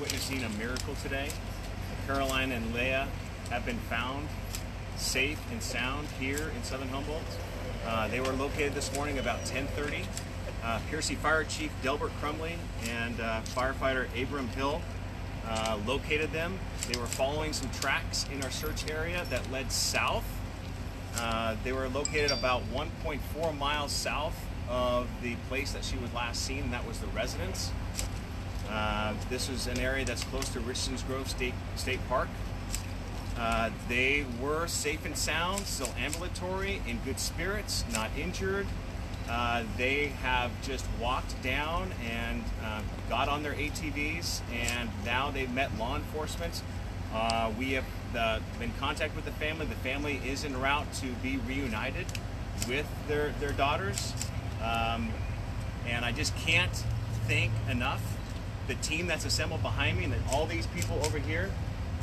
witnessing a miracle today. Caroline and Leah have been found safe and sound here in southern Humboldt. They were located this morning about 10:30. Piercy Fire Chief Delbert Crumley and firefighter Abram Hill located them. They were following some tracks in our search area that led south. They were located about 1.4 miles south of the place that she was last seen, and that was the residence. This was an area that's close to Richardson's Grove State Park. They were safe and sound, still ambulatory, in good spirits, not injured. They have just walked down and got on their ATVs, and now they've met law enforcement. We have been in contact with the family. The family is en route to be reunited with their daughters. And I just can't thank enough the team that's assembled behind me and all these people over here.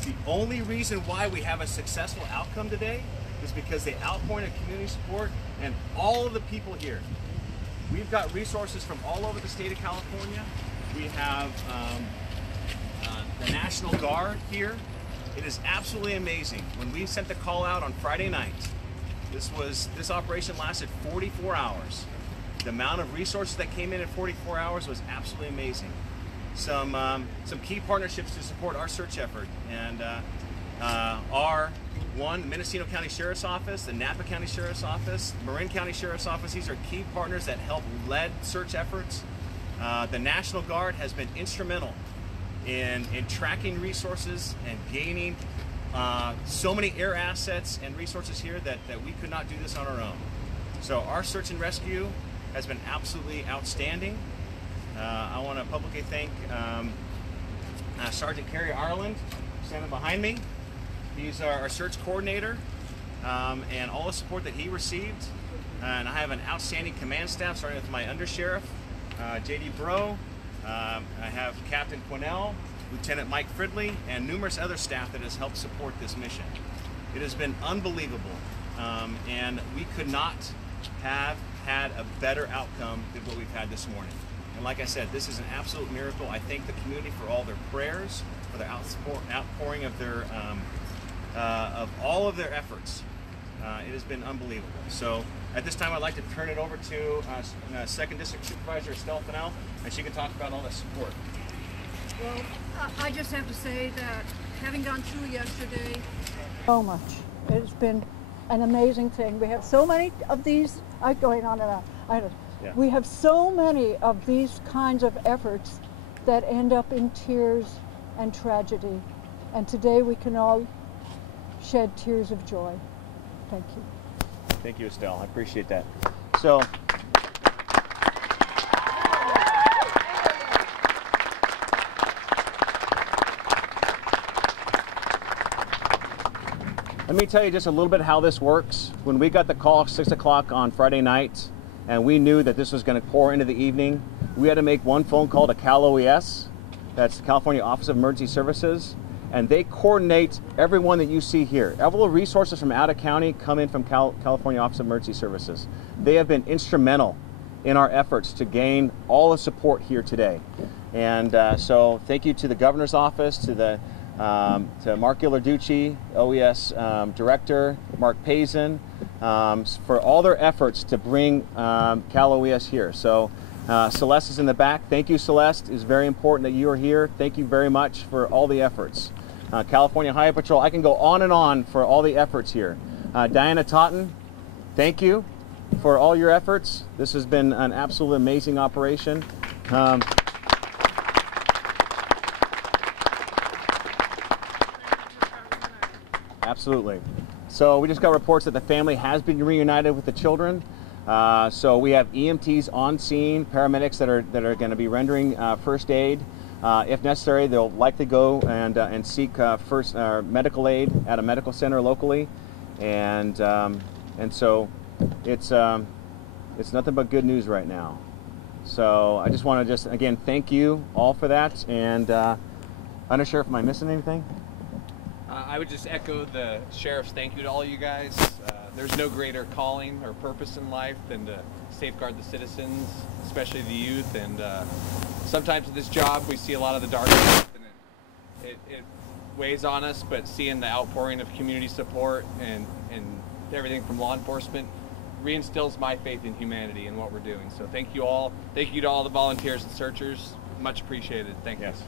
The only reason why we have a successful outcome today is because the outpouring of community support and all of the people here. We've got resources from all over the state of California. We have the National Guard here. It is absolutely amazing. When we sent the call out on Friday night, this operation lasted 44 hours. The amount of resources that came in 44 hours was absolutely amazing. Some key partnerships to support our search effort, and are one, Mendocino County Sheriff's Office, the Napa County Sheriff's Office, Marin County Sheriff's Office. These are key partners that help lead search efforts. The National Guard has been instrumental in tracking resources and gaining so many air assets and resources here that we could not do this on our own. So our search and rescue has been absolutely outstanding. I want to publicly thank Sergeant Kerry Ireland, standing behind me. He's our search coordinator, and all the support that he received. And I have an outstanding command staff, starting with my undersheriff, J.D. Bro. I have Captain Quinnell, Lieutenant Mike Fridley, and numerous other staff that has helped support this mission. It has been unbelievable, and we could not have had a better outcome than what we've had this morning. And like I said, this is an absolute miracle. I thank the community for all their prayers, for their outpouring of their of all of their efforts. It has been unbelievable. So at this time, I'd like to turn it over to 2nd District Supervisor Estelle Fennell, and she can talk about all the support. Well, I just have to say that having gone through yesterday, so much. It's been an amazing thing. We have so many of these, going on and on. We have so many of these kinds of efforts that end up in tears and tragedy. And today we can all shed tears of joy. Thank you. Thank you, Estelle. I appreciate that. So, let me tell you just a little bit how this works. When we got the call at 6 o'clock on Friday night, and we knew that this was going to pour into the evening, we had to make one phone call to Cal OES, that's the California Office of Emergency Services, and they coordinate everyone that you see here. All the resources from out of county come in from California Office of Emergency Services. They have been instrumental in our efforts to gain all the support here today. And so thank you to the Governor's Office, to Mark Ghilarducci, OES Director, Mark Pazin, for all their efforts to bring Cal OES here. So Celeste is in the back. Thank you, Celeste. It's very important that you are here. Thank you very much for all the efforts. California Highway Patrol, I can go on and on for all the efforts here. Diana Totten, thank you for all your efforts. This has been an absolutely amazing operation. Absolutely. So we just got reports that the family has been reunited with the children. So we have EMTs on scene, paramedics that are going to be rendering first aid. If necessary, they'll likely go and seek first medical aid at a medical center locally, and so it's nothing but good news right now. So I just want to again thank you all for that. And Undersheriff, am I missing anything? I would just echo the sheriff's thank you to all you guys. There's no greater calling or purpose in life than to safeguard the citizens, especially the youth. And sometimes in this job we see a lot of the dark stuff, and it weighs on us, but seeing the outpouring of community support and everything from law enforcement reinstills my faith in humanity and what we're doing. So thank you all. Thank you to all the volunteers and searchers. Much appreciated. Thank you. Yes.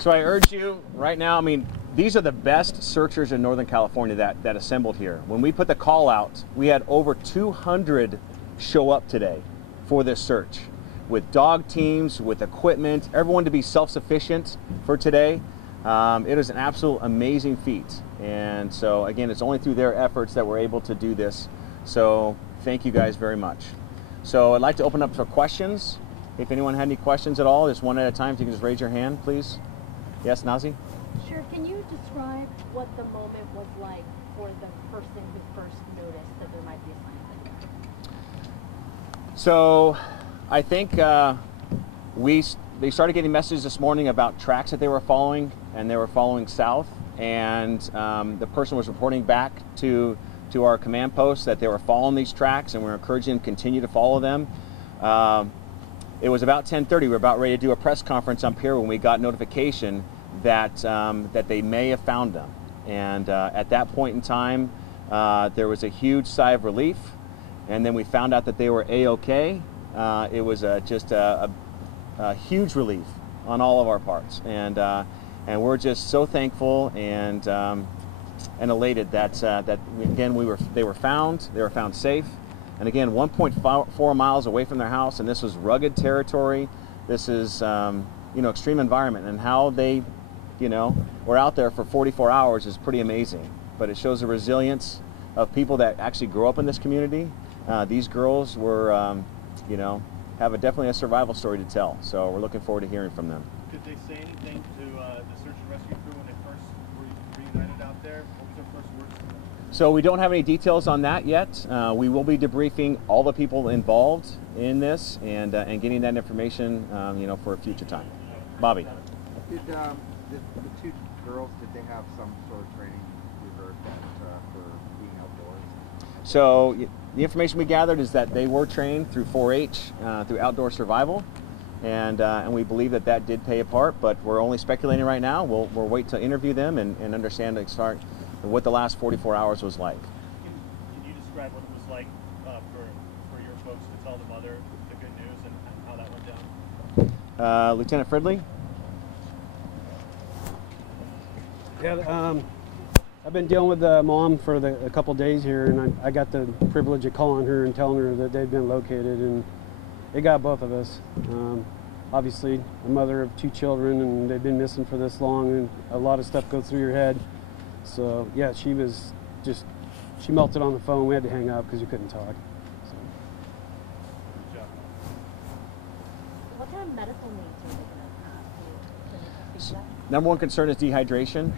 So I urge you right now, I mean, these are the best searchers in Northern California that assembled here. When we put the call out, we had over 200 show up today for this search, with dog teams, with equipment, everyone to be self-sufficient for today. It is an absolute amazing feat. And so again, it's only through their efforts that we're able to do this. So thank you guys very much. So I'd like to open up for questions. If anyone had any questions at all, just one at a time, if you can just raise your hand, please. Yes, Nazi? Sure. Can you describe what the moment was like for the person who first noticed that there might be a sign of danger? So I think they started getting messages this morning about tracks that they were following, and they were following south. And the person was reporting back to our command post that they were following these tracks, and we're encouraging them to continue to follow them. It was about 10:30. We were about ready to do a press conference up here when we got notification that that they may have found them. And at that point in time, there was a huge sigh of relief. And then we found out that they were A-OK. It was just a huge relief on all of our parts. And we're just so thankful and elated that again they were found safe. And again, 1.4 miles away from their house, and this was rugged territory. This is, extreme environment, and how they, were out there for 44 hours is pretty amazing. But it shows the resilience of people that actually grew up in this community. These girls were, have definitely a survival story to tell. So we're looking forward to hearing from them. Did they say anything to the search and rescue crew when they first were reunited out there? What was their first words to them? So we don't have any details on that yet. We will be debriefing all the people involved in this and getting that information, for a future time. Bobby. Did the two girls, did they have some sort of training you heard for being outdoors? So the information we gathered is that they were trained through 4-H, through outdoor survival, and we believe that did play a part, but we're only speculating right now. We'll wait to interview them and understand what the last 44 hours was like. Can you describe what it was like for your folks to tell the mother the good news and how that went down? Lieutenant Fridley? Yeah, I've been dealing with the mom for a couple days here, and I got the privilege of calling her and telling her that they've been located, and it got both of us. Obviously, a mother of 2 children, and they've been missing for this long, and a lot of stuff goes through your head. So yeah, she melted on the phone. We had to hang up because we couldn't talk. So. Good job. What kind of medical needs are they going to have? Can you Number one concern is dehydration,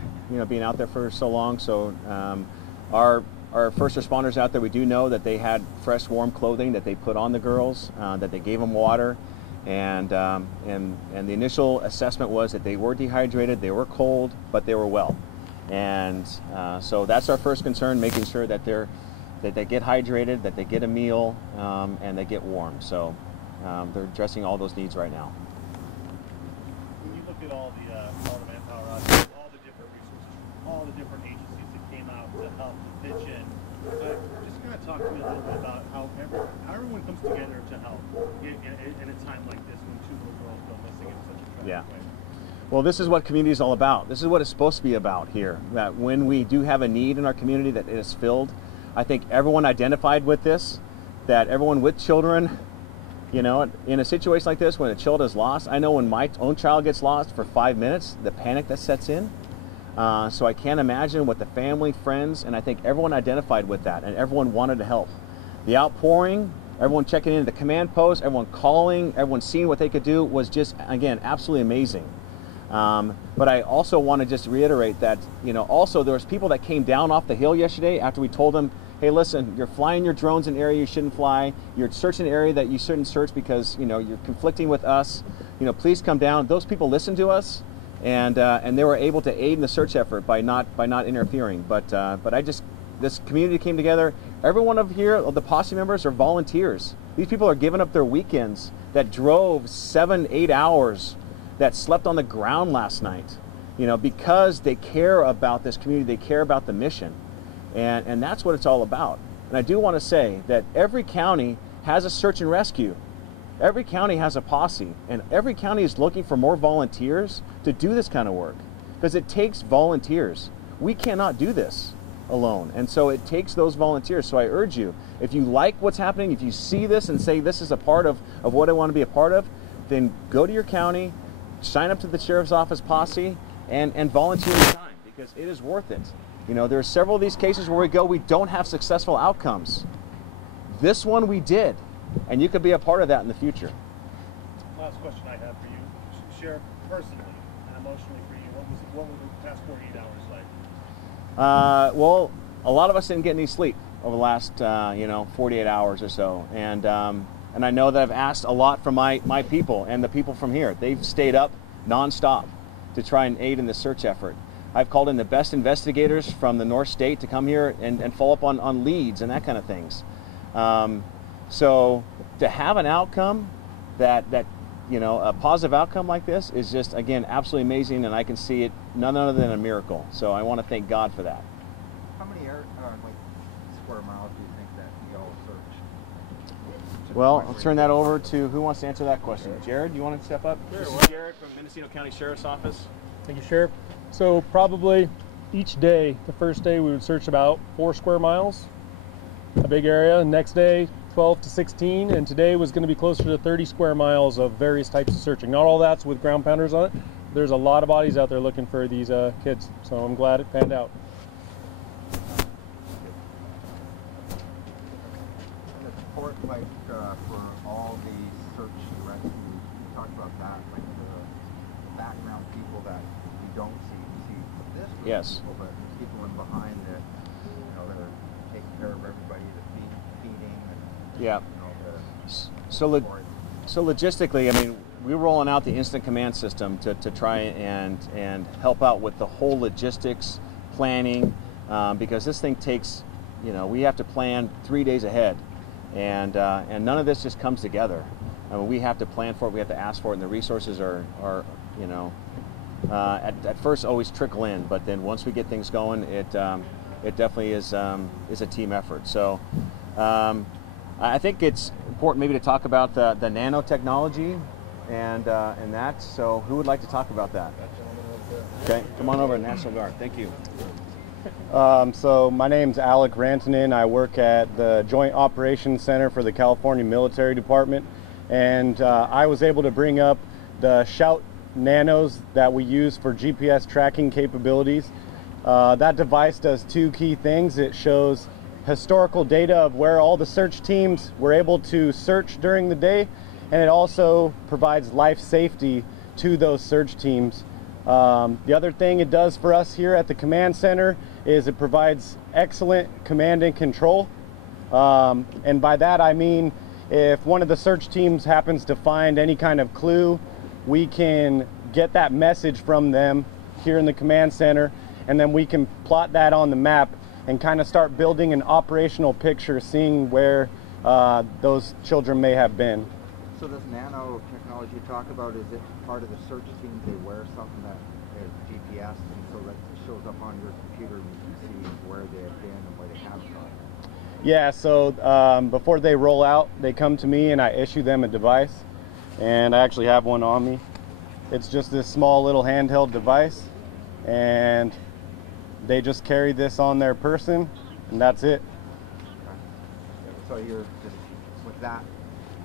being out there for so long. So our first responders out there, we do know that they had fresh, warm clothing that they put on the girls, that they gave them water. And the initial assessment was that they were dehydrated, they were cold, but they were well. And so that's our first concern, making sure that they get hydrated, that they get a meal, and they get warm. So they're addressing all those needs right now. When you look at all the manpower out there, all the different resources, all the different agencies that came out to help to pitch in, just kind of talk to me a little bit about how everyone comes together to help in a time like this when 2 little girls go missing in such a tragic way. Well, this is what community is all about. This is what it's supposed to be about here. That when we do have a need in our community that is filled, I think everyone identified with this, that everyone with children, in a situation like this, when a child is lost, I know when my own child gets lost for 5 minutes, the panic that sets in. So I can't imagine what the family, friends, and I think everyone identified with that, and everyone wanted to help. The outpouring, everyone checking in at the command post, everyone calling, everyone seeing what they could do was just, again, absolutely amazing. But I also want to just reiterate that, also there was people that came down off the hill yesterday after we told them, hey, listen, you're flying your drones in an area you shouldn't fly. You're searching an area that you shouldn't search because, you're conflicting with us. Please come down. Those people listened to us, and they were able to aid in the search effort by not interfering. But this community came together. Every one of here, the posse members are volunteers. These people are giving up their weekends, that drove 7-8 hours, that slept on the ground last night, you know, because they care about this community, they care about the mission. And that's what it's all about. And I do want to say that every county has a search and rescue. Every county has a posse, and every county is looking for more volunteers to do this kind of work, because it takes volunteers. We cannot do this alone, and so it takes those volunteers. So I urge you, if you like what's happening, if you see this and say this is a part of what I want to be a part of, then go to your county, sign up to the Sheriff's Office posse, and volunteer your time, because it is worth it. You know, there are several of these cases where we don't have successful outcomes. This one we did, and you could be a part of that in the future. Last question I have for you, Sheriff, personally and emotionally for you, what were the past 48 hours like? Well, a lot of us didn't get any sleep over the last 48 hours or so, and I know that I've asked a lot from my people and the people from here. They've stayed up nonstop to try and aid in the search effort. I've called in the best investigators from the North State to come here and follow up on leads and that kind of things. So to have an outcome that a positive outcome like this is just, again, absolutely amazing, and I can see it none other than a miracle. So I want to thank God for that. How many square miles do you think that y'all searched? Well, I'll turn that over to who wants to answer that question. Jared, you want to step up? Sure. This is Jared from Mendocino County Sheriff's Office. Thank you, Sheriff. So probably each day, the first day we would search about 4 square miles, a big area. Next day, 12 to 16, and today was going to be closer to 30 square miles of various types of searching. Not all that's with ground pounders on it. There's a lot of bodies out there looking for these kids, so I'm glad it panned out. And the support, for all the search and rescue, you talked about that, like the background people that you don't see. You see this group Yes. of people, but people in behind that, they're taking care of everybody, the feeding, and Yeah. So logistically, I mean, we're rolling out the instant command system to try and help out with the whole logistics planning, because this thing takes, we have to plan 3 days ahead, and none of this just comes together. I mean, we have to plan for it, we have to ask for it, and the resources are at first always trickle in, but then once we get things going, it definitely is a team effort. So. I think it's important maybe to talk about the nanotechnology and that. So who would like to talk about that? Okay, come on over, National Guard. Thank you. So my name's Alec Rantanen. I work at the Joint Operations Center for the California Military Department, and I was able to bring up the Shout Nanos that we use for GPS tracking capabilities. That device does 2 key things. It shows historical data of where all the search teams were able to search during the day, and it also provides life safety to those search teams. The other thing it does for us here at the command center is it provides excellent command and control, and by that I mean if one of the search teams happens to find any kind of clue, we can get that message from them here in the command center, and then we can plot that on the map and kind of start building an operational picture, seeing where those children may have been. So this nanotechnology you talk about, is it part of the search team? They wear something that is GPS, and so that it shows up on your computer and you can see where they have been and where they have gone? Yeah, so before they roll out, they come to me and I issue them a device, and I actually have one on me. It's just this small little handheld device, and they just carry this on their person, and that's it. Okay. So you're just, with that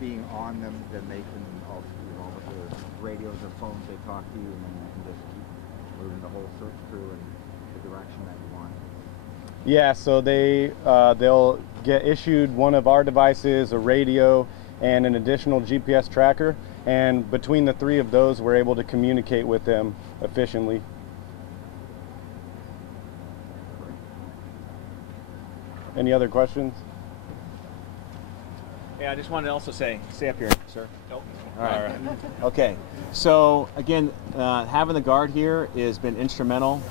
being on them, then they can also, with the radios or phones, they talk to you, and then you can just keep moving the whole search crew in the direction that you want. Yeah, so they'll get issued one of our devices, a radio, and an additional GPS tracker, and between the 3 of those, we're able to communicate with them efficiently. Any other questions? Yeah, I just wanted to also stay up here, sir. Nope. All right. Okay. So again, having the guard here has been instrumental.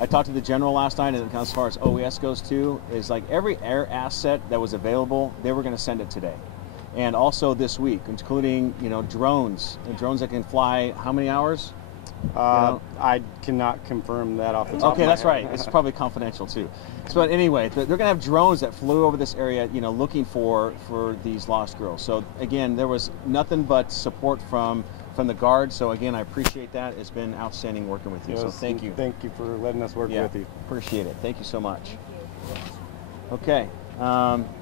I talked to the general last night, and as far as OES goes too, is like every air asset that was available, they were going to send it today. And also this week, including, you know, drones that can fly how many hours? I cannot confirm that off the top of my that's head. right. It's probably confidential too. So, but anyway, they're going to have drones that flew over this area, you know, looking for these lost girls. So again, there was nothing but support from the Guard. So again, I appreciate that. It's been outstanding working with you. So thank you. Thank you for letting us work with you. Appreciate it. Thank you so much. Okay.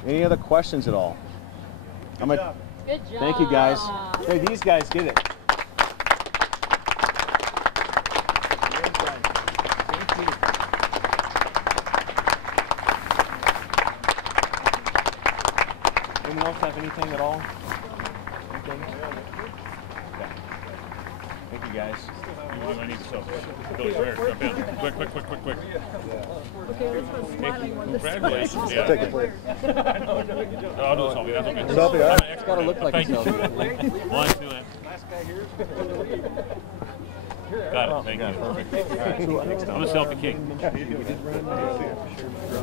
Any other questions at all? Good job. Thank you, guys. Hey, these guys did it. Anyone else have anything at all? Anything? Okay. Thank you, guys. I need to sell. Billy, jump in. Quick. Okay, let's go smiling one this Congratulations. Take a break. No, I'll do a selfie. That's okay. Selfie, all right. It's gotta look like a selfie. One, two, and. Got it. Thank you. Perfect. All right. I'm a selfie king.